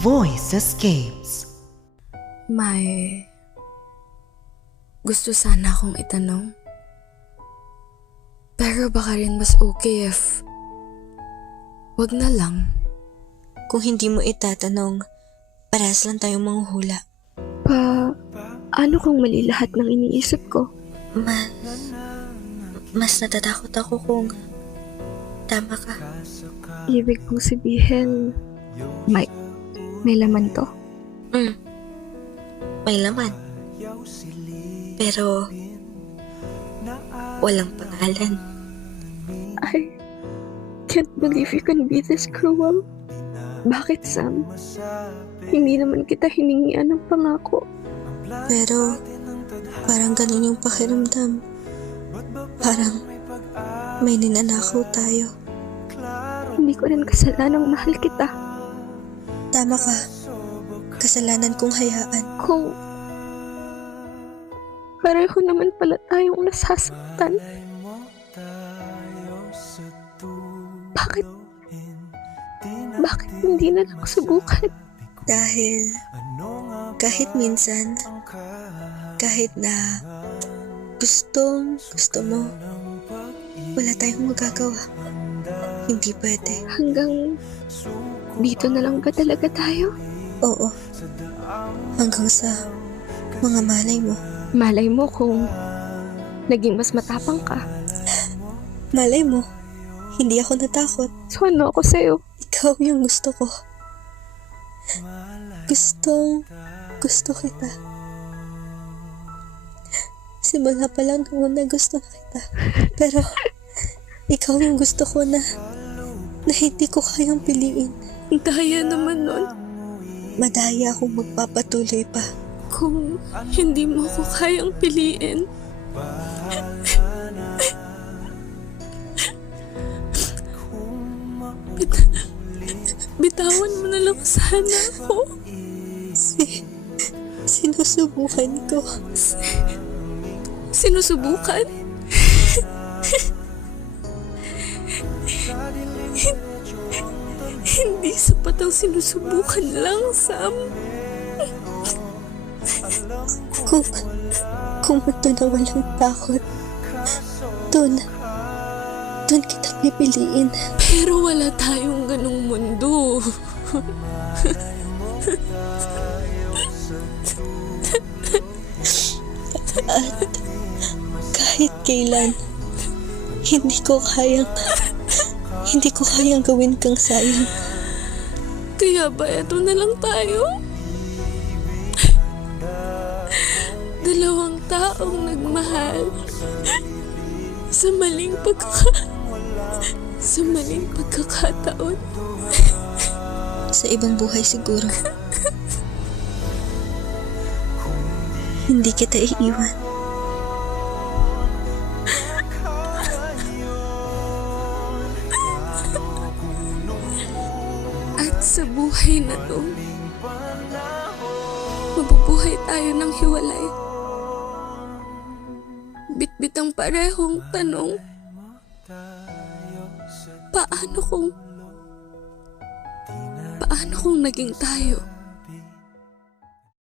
voice escapes. May gusto sana akong itanong. Pero baka rin mas okay if wag na lang. Kung hindi mo itatanong, parehas lang tayong manghuhula. Ano kung mali lahat ng iniisip ko? Mas natatakot ako kung tama ka. Ibig kong sabihin, may laman to? May laman. Pero walang pangalan. I can't believe you can be this cruel. Bakit, Sam? Hindi naman kita hiningian ng pangako. Pero parang ganun yung pakiramdam. Parang may ninanakaw tayo. Hindi ko rin kasalanang mahal kita. Tama ka. Kasalanan kong hayaan. Kung pareho naman pala tayong nasasaktan, bakit hindi na lang subukan? Dahil kahit minsan, kahit na gusto mo, wala tayong magagawa. Hindi pwede. Hanggang dito na lang ba talaga tayo? Oo. Hanggang sa mga malay mo. Malay mo kung naging mas matapang ka. Malay mo, hindi ako natakot. So ano ako sa'yo? Ikaw yung gusto ko. Gusto kita. Simula pa lang noon na gusto na kita. Pero ikaw yung gusto ko na hindi ko kayang piliin. Daya naman nun. Madaya akong magpapatuloy pa. Kung hindi mo ko kayang piliin, bitawan mo na lang sana ako. Sinusubukan ko. Sinusubukan? Hindi sapat sinusubukan lang, Sam. Kung ito na walang takot, doon kita pipiliin. Pero wala tayong ganung mundo. At kahit kailan, hindi ko kayang gawin kang sayang. Kaya ba eto na lang tayo? Dalawang taong nagmahal sa maling pagkakataon. Sa ibang buhay siguro. Hindi kita iiwan. At sa buhay na to, mabubuhay tayo ng hiwalay. Bitbit ang parehong tanong, paano kung naging tayo?